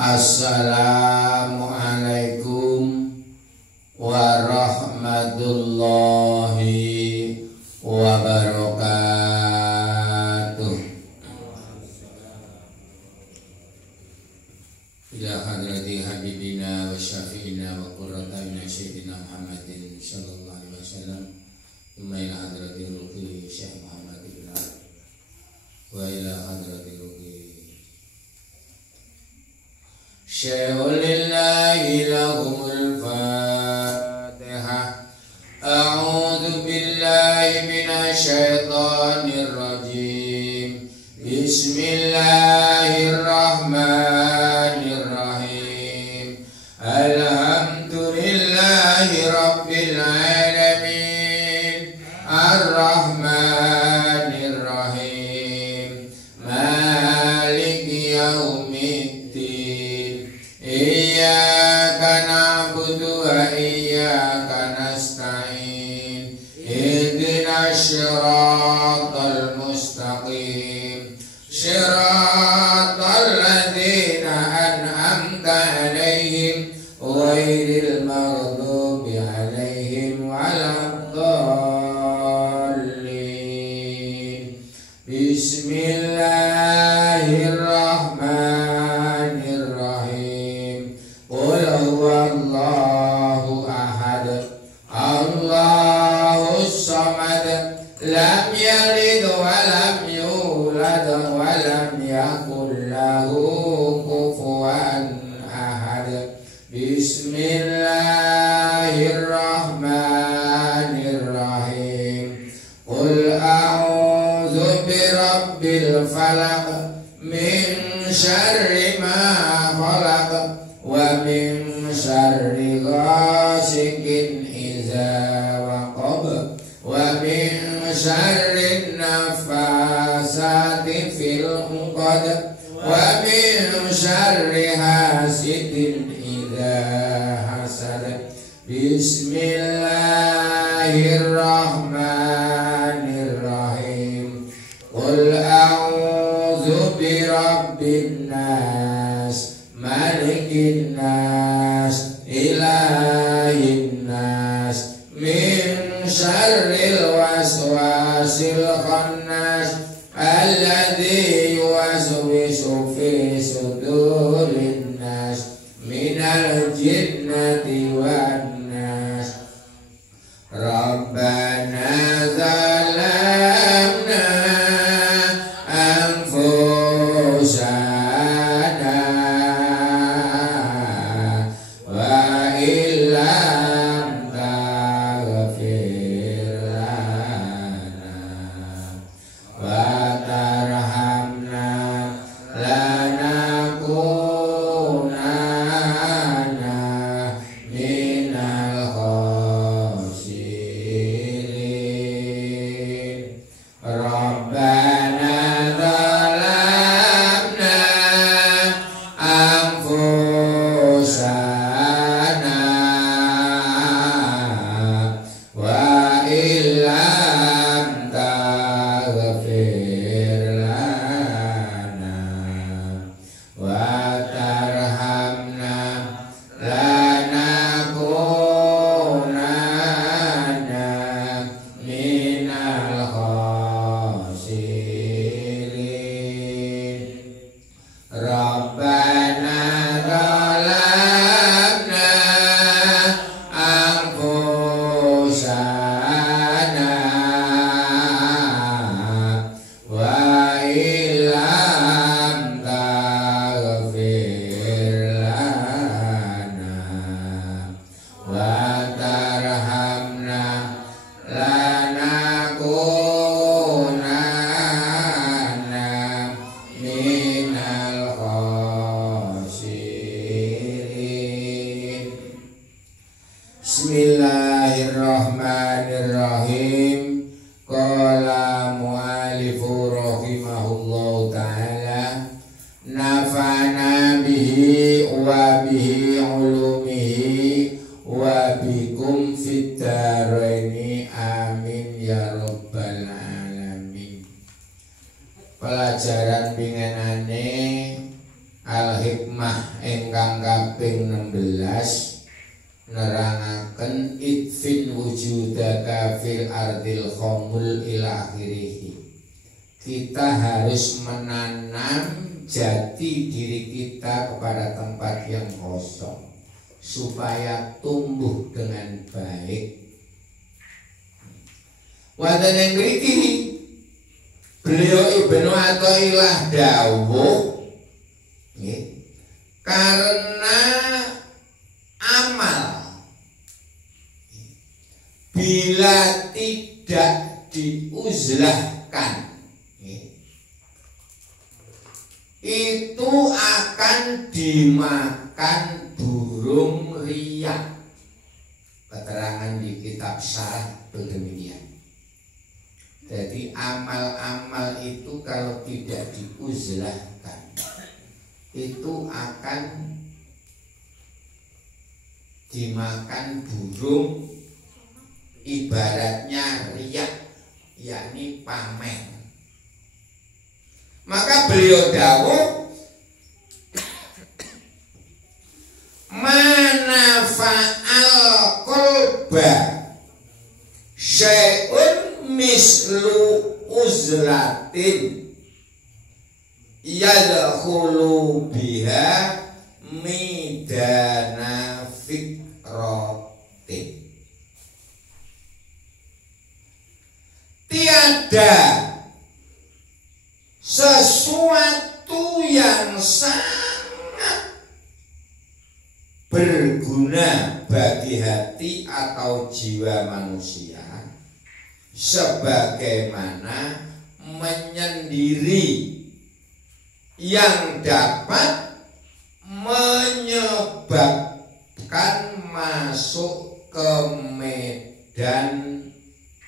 Assalamualaikum warahmatullahi wabarakatuh. Ila hadrati habibina wa syafi'ina wa qurrata a'yunina sayyidina Muhammadin sallallahu alaihi wasallam. Thumma ila hadrati ruhi Syekh Muhammad ibn wa ila hadrati ruhi Syai'ulillahi lahumul Fatihah. A'udzu billahi minasy syaithanir rajim. Bismillahirrahmanirrahim. Alhamdulillahi rabbil alamin. Ar-Rahmanir Rahim. Maliki yaumiddin. Iyyaka na'budu wa iyyaka nasta'in. Ihdinas siratal mustaqim. Siratal ladzina an'amta 'alaihim ghairil maghdubi 'alaihim waladdallin. Bismillahirrahmanirrahim. Qul huwallahu ahad. Allahus samad. Lam yalid wa lam yulad wa lam yakul lahu kufuwan ahad. Bismillahirrahmanirrahim. Qul a'udzu birabbil falaq min syarri ma khalaq wa min syarri ghasikin idza waqab wa min syarri nafasati fil 'uqad wa min syarri hasidin idza hasad. Bismillahirrahmanirrahim. Qul a'udzu birabbin nas, malikin nas, ilahin nas, min syarril waswasil khannas, alladzi yuwaswisu fi sudurin nas, minal jinnati wan nas. Rabbana zalamna anfusana wa illam taghfir lana wa tarhamna lanakunanna minal khasirin. Rabbana zalamna anfusana wa illam taghfir lana wa tarhamna lanakunanna minal khasirin. Rabbana zalamna anfusana wa illam taghfir lana wa tarhamna lanakunanna minal khasirin. Bismillahirrahmanirrahim. Qala mu'alifu rahimahullahu ta'ala, nafa'na bihi wa bihi ulumihi wa bikum fit daraini amin ya rabbal alamin. Pelajaran pingenane Al-Hikmah ingkang kaping 16 nerangaken idfin wujudaka fil ardil khomul ila akhirih. Kita harus menanam jati diri kita kepada tempat yang kosong supaya tumbuh dengan baik. Wonten ing mriki beliau Ibnu Athaillah dawuh karena amal bila tidak diuzlahkan itu akan dimakan burung riya. Keterangan di kitab syarah demikian. Jadi amal-amal itu kalau tidak diuzlahkan itu akan dimakan burung, ibaratnya riya, yakni pamer. Maka beliau dawuh mana fa'al qalba syai'un mislu uzlatin yadkhulu biha midana fikratin. Tiada sesuatu yang sangat berguna bagi hati atau jiwa manusia sebagaimana menyendiri yang dapat menyebabkan masuk ke medan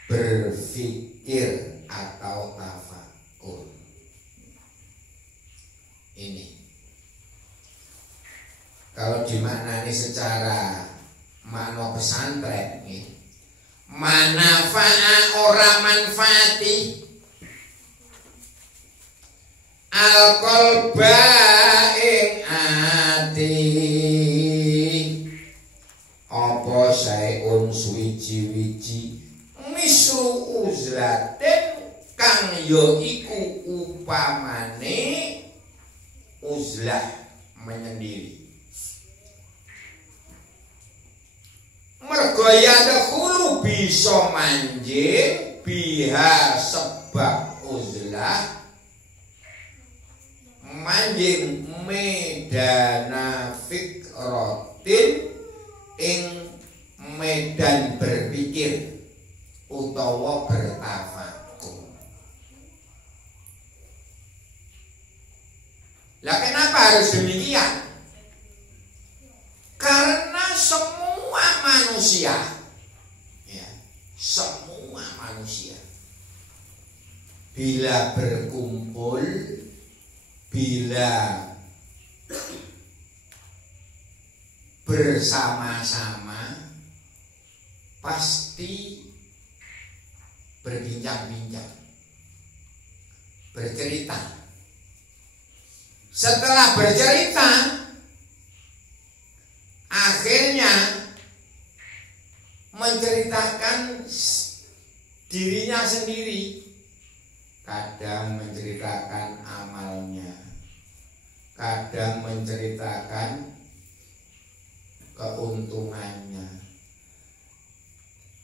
berpikir atau tafakur. Ini kalau dimaknani secara makna pesantren ini, manafa'a ora manfaati al-qalba ing ati apa saeun suwiji-wiji mislu uzlatin kang ya iku upamane uzlah menyendiri. Mergo yadkhulu bisa manjing biha sebab uzlah manjing medana fikratin ing medan berpikir utawa bertafakur. Lah kenapa harus demikian? Karena semua manusia, ya, semua manusia bila berkumpul, bila bersama-sama pasti berbincang-bincang, bercerita. Setelah bercerita, akhirnya menceritakan dirinya sendiri. Kadang menceritakan amalnya, kadang menceritakan keuntungannya,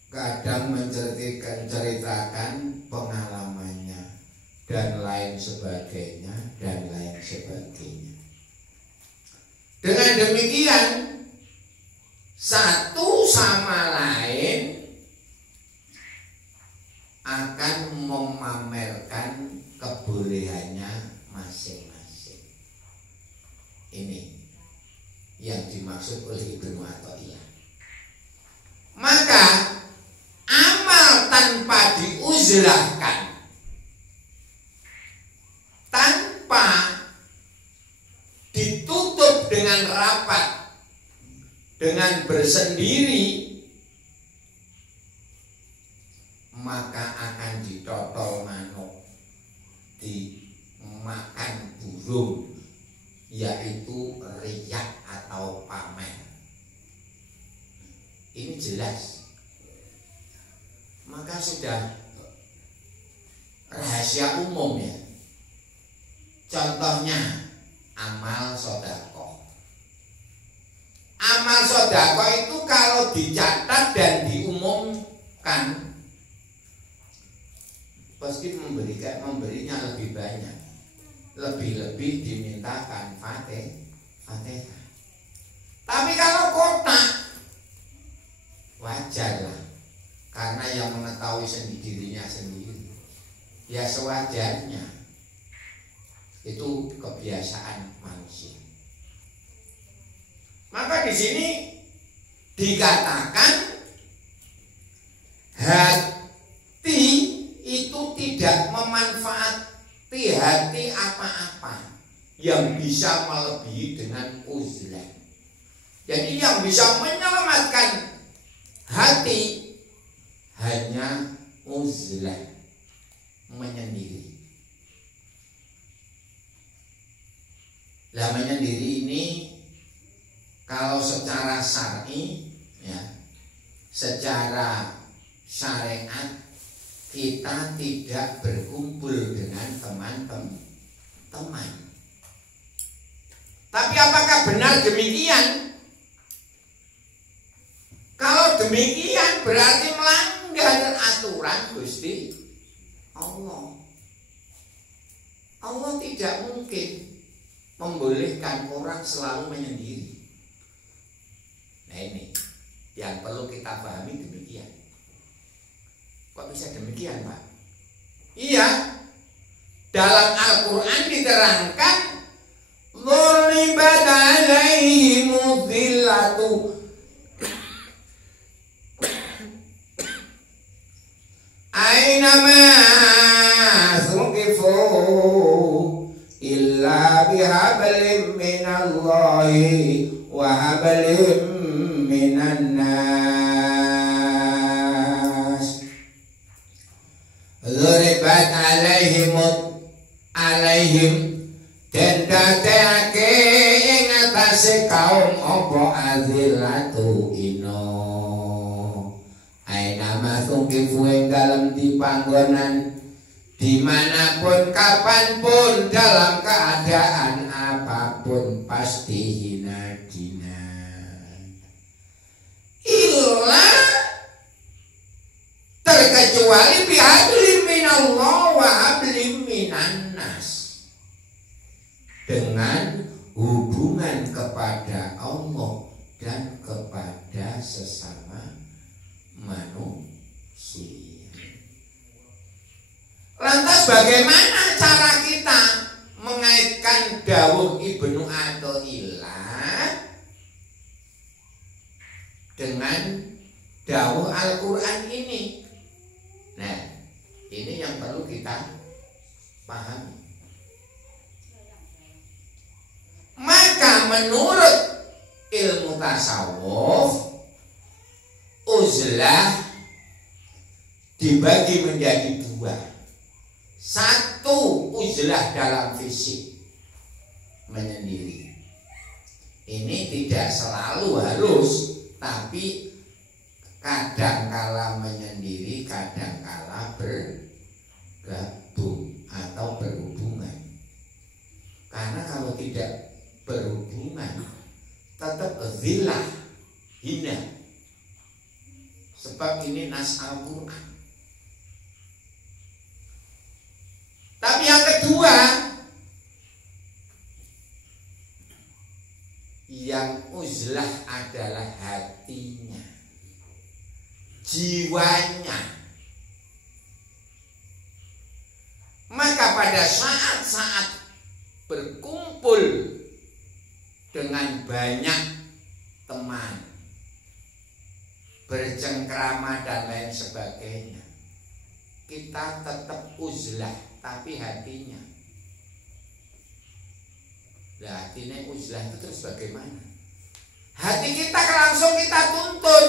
kadang menceritakan pengalamannya, dan lain sebagainya, dan lain sebagainya. Dengan demikian, satu sama lain akan memamerkan kebolehannya masing-masing. Ini yang dimaksud oleh Ibnu Athaillah. Maka amal tanpa diuzlahkan, tanpa ditutup dengan rapat, dengan bersendiri, maka akan ditotol manuk, dimakan burung, yaitu maka sudah rahasia umum ya. Contohnya amal sedekah. Amal sedekah itu kalau dicatat dan diumumkan pasti memberinya lebih banyak. Lebih-lebih dimintakan Fatihah. Tapi kalau kotak wajar lah, karena yang mengetahui dirinya sendiri ya sewajarnya, itu kebiasaan manusia. Maka di sini dikatakan hati itu tidak memanfaati hati apa-apa yang bisa melebihi dengan uzlah. Jadi yang bisa menyelamatkan hati hanya uzlah, menyendiri. Lah menyendiri ini kalau secara syar'i ya, secara syariat kita tidak berkumpul dengan teman-teman. Tapi apakah benar demikian? Kalau demikian berarti melanggar aturan Gusti Allah. Allah tidak mungkin membolehkan orang selalu menyendiri. Nah ini yang perlu kita pahami demikian. Kok bisa demikian, Pak? Iya, dalam Al-Quran diterangkan Dhuribat alaihimu dhillatu Aynama thuqifu illa bihablim minallahi wa hablim minan nas. Dhuribat alaihim dan dadake ing atase kaum apa azillatu ino aina tungkifu ing dalam di panggonan dimanapun kapanpun dalam keadaan apapun pasti hina dina illa terkecuali bihablim minallah wa hablim minan nas, dengan hubungan kepada Allah dan kepada sesama manusia. Lantas bagaimana cara kita mengaitkan dawuh Ibnu Athaillah dengan dawuh Al-Quran ini? Nah, ini yang perlu kita pahami. Maka menurut ilmu tasawuf, uzlah dibagi menjadi dua. Satu, uzlah dalam fisik, menyendiri. Ini tidak selalu harus, tapi kadangkala menyendiri, kadangkala bergabung atau berhubungan. Karena kalau tidak berhubungan tetap zillah, hina. Sebab ini nas Al-Quran. Tapi yang kedua, yang uzlah adalah hatinya, jiwanya. Maka pada saat-saat berkumpul dengan banyak teman, bercengkrama dan lain sebagainya, kita tetap uzlah, tapi hatinya. Nah, hatinya uzlah itu terus bagaimana? Hati kita langsung kita tuntun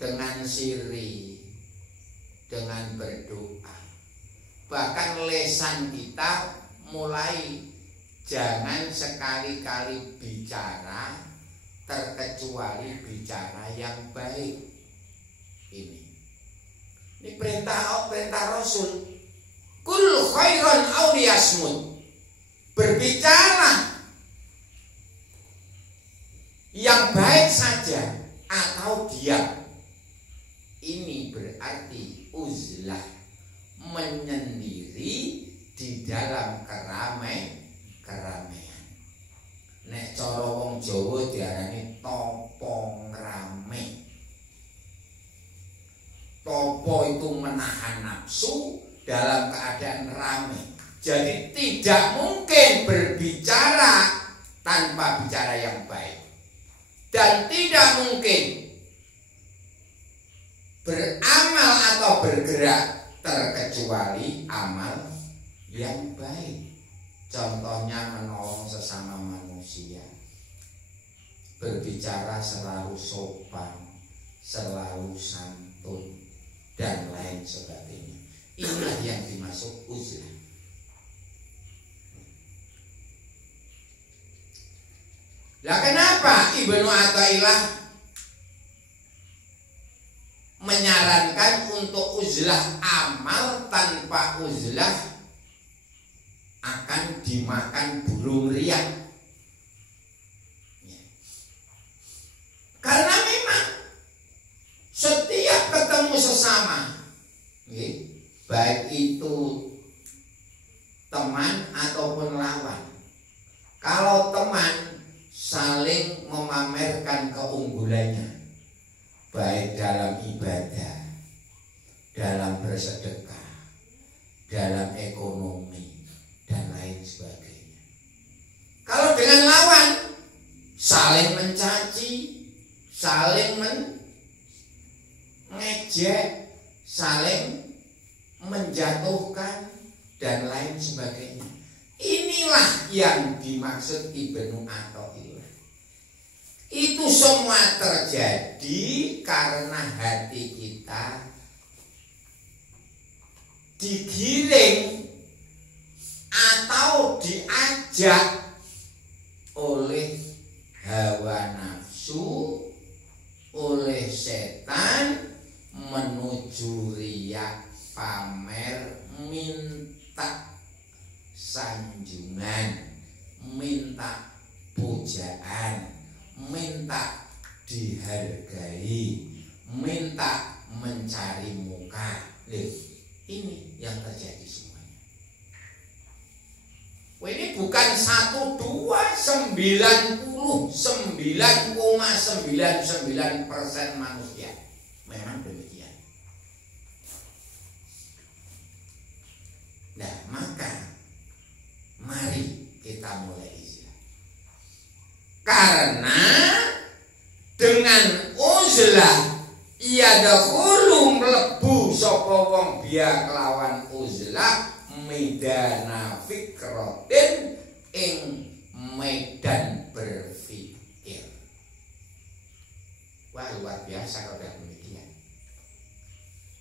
dengan siri, dengan berdoa. Bahkan lesan kita mulai jangan sekali-kali bicara terkecuali bicara yang baik. Ini Ini perintah Rasul. Kul khairan aw liyasmut. Berbicara yang baik saja atau diam. Ini berarti uzlah, menyendiri di dalam keramaian. Nek cara wong Jawa diarani topo ngrame. Topo itu menahan nafsu dalam keadaan ramai. Jadi tidak mungkin berbicara tanpa bicara yang baik. Dan tidak mungkin beramal atau bergerak terkecuali amal yang baik. Contohnya menolong sesama manusia, berbicara selalu sopan, selalu santun, dan lain sebagainya. Inilah yang dimaksud uzlah. Lah kenapa Ibnu Athaillah menyarankan untuk uzlah? Amal tanpa uzlah akan dimakan burung riak. Karena memang setiap ketemu sesama, baik itu teman ataupun lawan, kalau teman saling memamerkan keunggulannya, baik dalam ibadah, dalam bersedekah, dalam ekonomi, dan lain sebagainya. Kalau dengan lawan saling mencaci, saling mengejek, saling menjatuhkan, dan lain sebagainya. Inilah yang dimaksud Ibnu Athaillah. Itu semua terjadi karena hati kita digiring atau diajak oleh hawa nafsu, oleh setan menuju riya, pamer, minta sanjungan, minta pujaan, minta dihargai, minta mencari muka. Ini yang terjadi semuanya. Ini bukan 1, 2, 99,99% manusia. Memang demikian. Nah, maka mari kita mulai uzlah. Karena dengan uzlah ia dahulu mlebu sapa wong biya kelawan uzlah medana fikrotin ing medan berpikir. Wah, luar biasa kalau sudah demikian.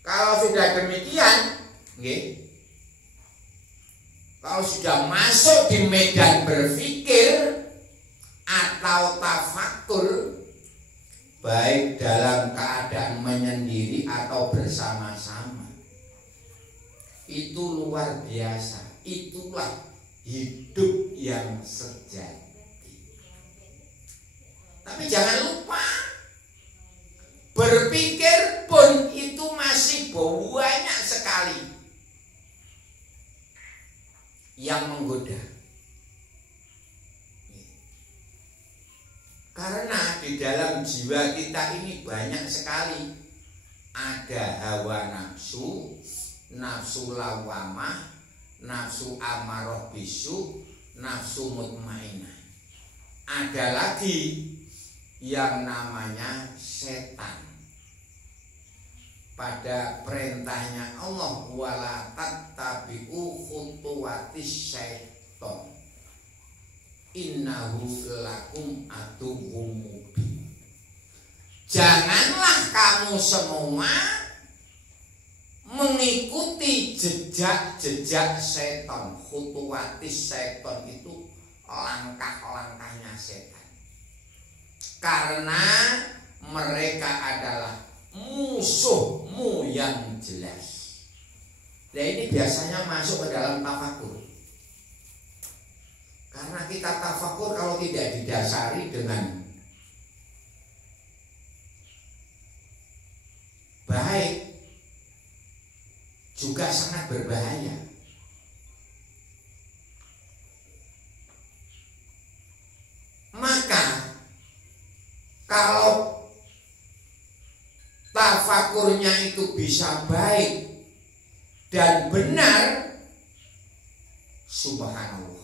Kalau sudah demikian, kalau sudah masuk di medan berpikir atau tafakur, baik dalam keadaan menyendiri atau bersama-sama, itu luar biasa. Itulah hidup yang sejati. Tapi jangan lupa, berpikir pun itu masih banyak sekali yang menggoda. Karena di dalam jiwa kita ini banyak sekali ada hawa nafsu, nafsu lawamah, nafsu amarah bisu, nafsu mutmainah. Ada lagi yang namanya setan. Pada perintahnya Allah, wala tattabi'u khutuwatis syaiton, innahu lakum aduwwum mubin. Janganlah kamu semua mengikuti jejak-jejak setan. Khutuwatis setan itu langkah-langkahnya setan. Karena mereka adalah musuhmu yang jelas. Nah ini biasanya masuk ke dalam tafakur. Karena kita tafakur kalau tidak didasari dengan baik juga sangat berbahaya. Maka kalau tafakurnya itu bisa baik dan benar, subhanallah,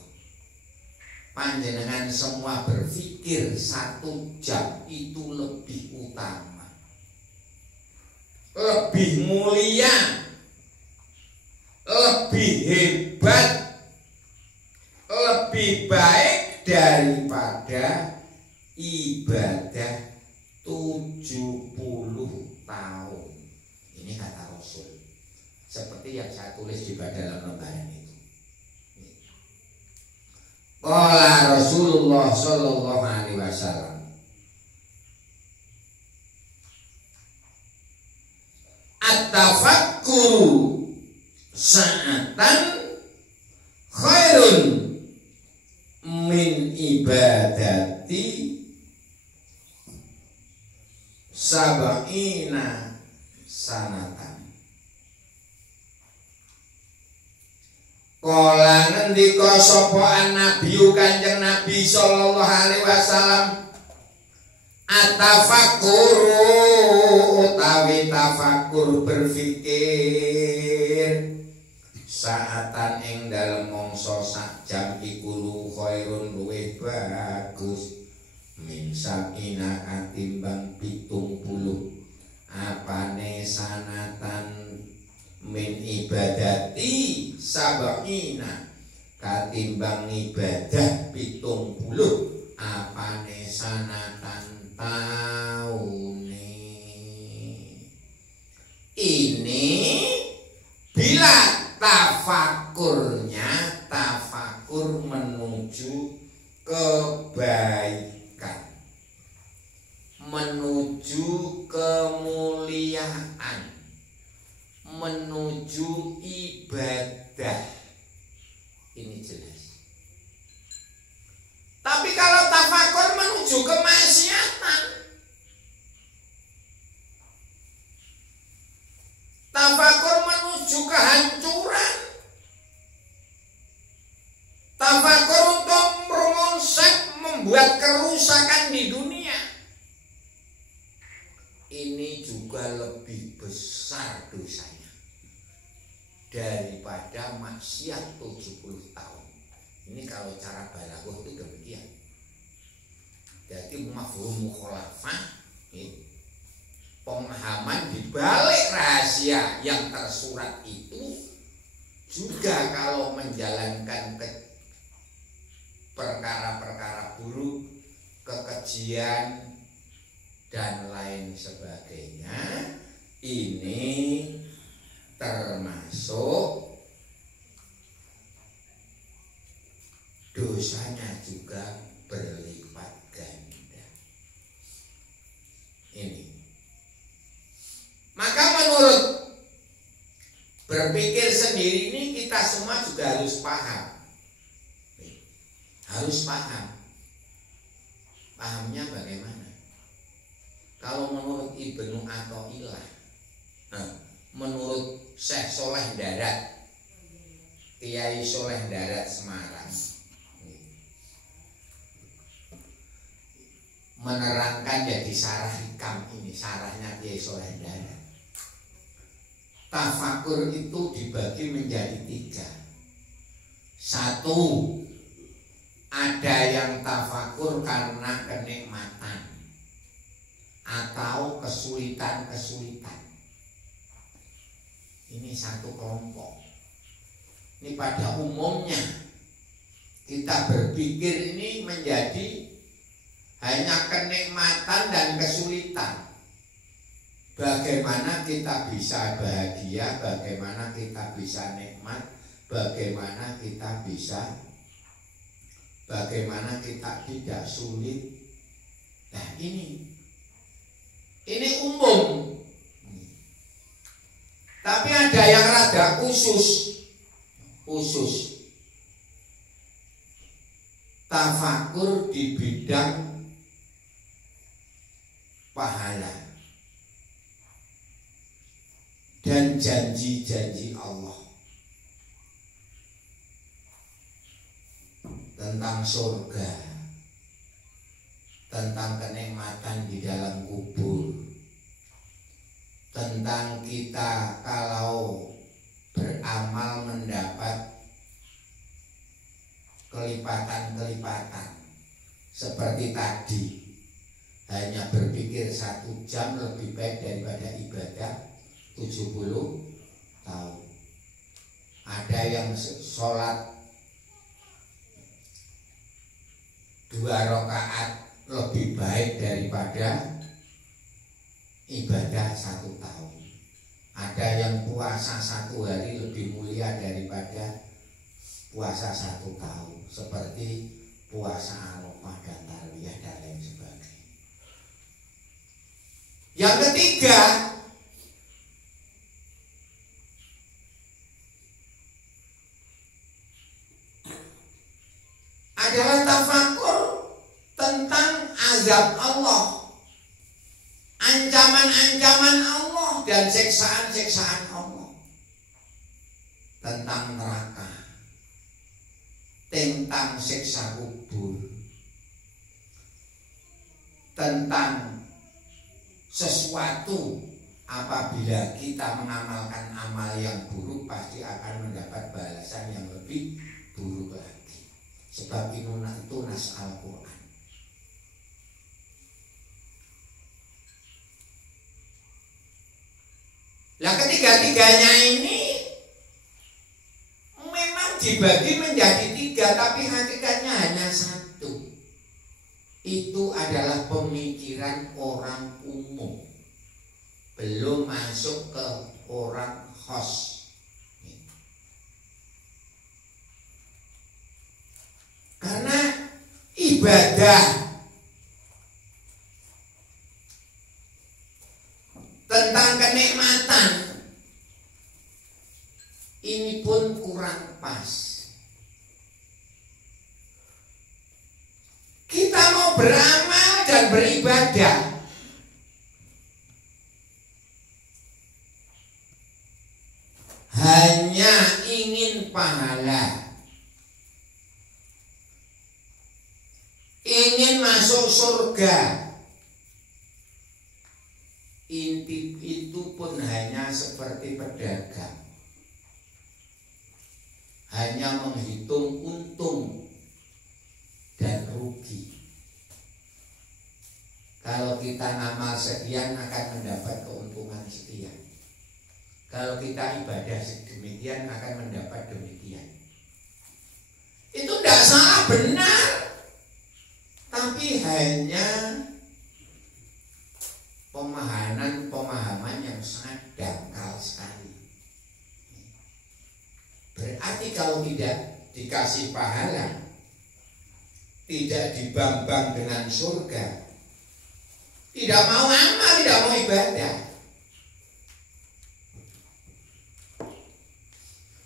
panjenengan semua berpikir 1 jam itu lebih utama, lebih mulia, lebih hebat, lebih baik daripada ibadah 70 tahun. Ini kata Rasul, seperti yang saya tulis di dalam lembaran itu. Qala Rasulullah sallallahu alaihi wasallam, at-tafakkuru sa'atan khairun min ibadati sab'ina sanatan. Kala ngendika sapa Nabi Kanjeng Nabi sallallahu alaihi wasallam, atafakuru utawi tafakur berfikir saatan ing dalem mangsa sak jam iku khairun luwih bagus min sabina katimbang 70 apane sanatan min ibadati sabina katimbang ibadah 70 apane sanatan taune. Ini bila tafakurnya tafakur menuju kebaikan, menuju kemuliaan, menuju ibadah, ini jelas. Tapi kalau tafakur menuju kemaksiatan, tafakur menuju kehancuran, tafakur untuk meronsek, membuat kerusakan di dunia, ini juga lebih besar dosanya daripada maksiat 70 tahun. Ini kalau cara balaghah itu demikian. Jadi mafhum mukhalafah, pemahaman di balik rahasia yang tersurat itu juga kalau menjalankan perkara-perkara buruk, kekejian dan lain sebagainya, ini termasuk dosanya juga berlipat ganda. Ini. Maka menurut berpikir sendiri ini kita semua juga harus paham. Harus paham. Pahamnya bagaimana? Kalau menurut Ibnu Athaillah, menurut Syekh Soleh Darat, Kiai Soleh Darat Semarang, menerangkan jadi sarah hikam ini, sarahnya Kiai Soleh Darat. Tafakur itu dibagi menjadi 3. 1, ada yang tafakur karena kenikmatan atau kesulitan-kesulitan. Ini satu kelompok. Ini pada umumnya kita berpikir ini menjadi hanya kenikmatan dan kesulitan. Bagaimana kita bisa bahagia, bagaimana kita bisa nikmat, bagaimana kita tidak sulit. Nah ini umum Tapi ada yang rada khusus. Tafakur di bidang pahala dan janji-janji Allah tentang surga, tentang kenikmatan di dalam kubur, tentang kita kalau beramal mendapat kelipatan-kelipatan. Seperti tadi, hanya berpikir 1 jam lebih baik daripada ibadah 70 tahun. Ada yang sholat 2 rakaat lebih baik daripada ibadah 1 tahun. Ada yang puasa 1 hari lebih mulia daripada puasa 1 tahun, seperti puasa Arafah dan Tarwiyah dan lain sebagainya. Yang ketiga, adalah tafakur tentang azab Allah, ancaman-ancaman Allah dan siksaan-siksaan Allah, tentang neraka, tentang siksa kubur, tentang sesuatu apabila kita mengamalkan amal yang buruk pasti akan mendapat balasan yang lebih buruk lagi. Sebab itu nas Al-Quran. Nah, ketiga-tiganya ini memang dibagi menjadi 3, tapi hakikatnya hanya 1. Itu adalah pemikiran orang umum, belum masuk ke orang khos. Karena ibadah tentang kenikmatan ini pun kurang pas. Kita mau beramal dan beribadah, hanya ingin pahala, ingin masuk surga, inti itu pun hanya seperti pedagang, hanya menghitung untung dan rugi. Kalau kita ngamal sekian akan mendapat keuntungan sekian, kalau kita ibadah sedemikian akan mendapat demikian. Itu tidak salah, benar, tapi hanya pemahaman yang sangat dangkal sekali. Berarti kalau tidak dikasih pahala, tidak dibambang dengan surga, tidak mau amal, tidak mau ibadah.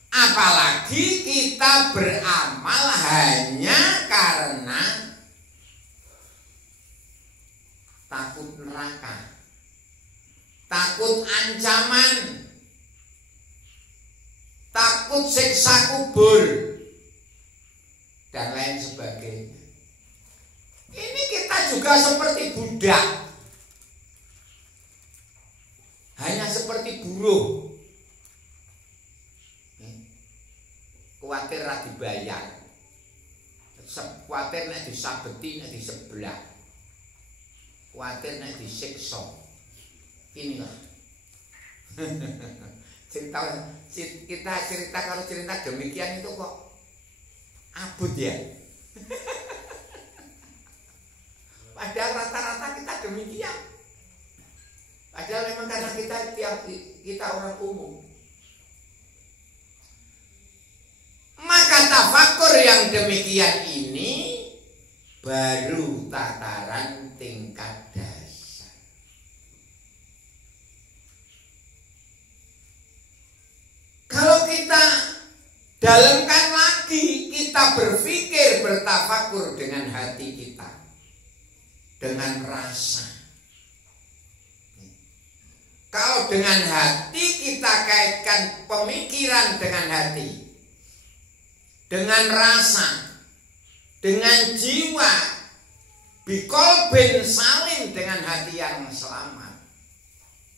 Apalagi kita beramal hanya karena takut neraka, takut ancaman, takut siksa kubur dan lain sebagainya. Ini kita juga seperti budak, hanya seperti buruh, kuatir ra dibayar, kuatir nek disabeti nek disebelah, kuatir nek disiksa. Inilah kita cerita, kalau cerita demikian itu kok abot ya. Padahal rata-rata kita demikian. Padahal memang karena kita orang umum. Maka tafakur yang demikian ini baru tataran tingkat dasar. dalamkan lagi, kita berpikir, bertafakur dengan hati kita, dengan rasa. Kalau dengan hati kita kaitkan pemikiran dengan hati, dengan rasa, dengan jiwa, biqalbin salim, dengan hati yang selamat,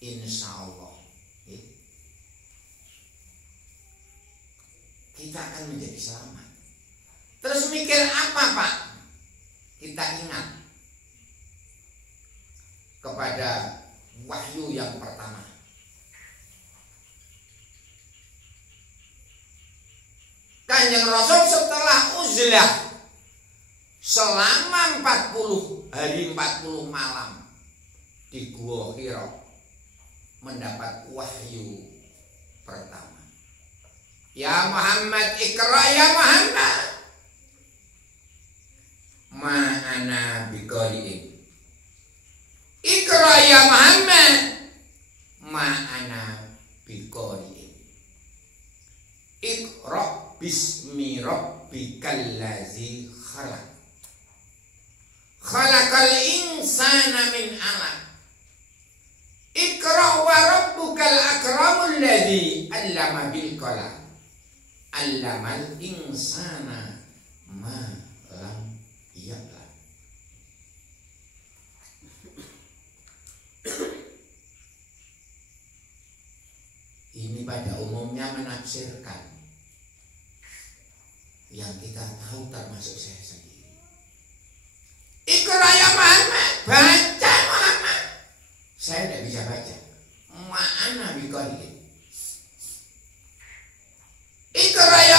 insya Allah kita akan menjadi selamat. Terus mikir apa, Pak? Kita ingat kepada wahyu yang pertama. Kanjeng Rasul setelah uzlah selama 40 hari 40 malam di Gua Hira mendapat wahyu pertama. Ya Muhammad, ikra ya Muhammad. Ma'ana biqari'in. Ikra ya Muhammad. Ma'ana biqari'in. Ikra bismi rabbikal ladzi khalaq. Khalaqal insana min 'alaq. Ikra wa rabbukal akramul ladzi 'allama bil qalam. 'Allamal insana ma lam ya'lam. Ini pada umumnya menafsirkan yang kita tahu, termasuk saya sendiri. Ikra ya Muhammad, baca Muhammad. Saya tidak bisa baca. Ma'ana biqari'in. Ikra ya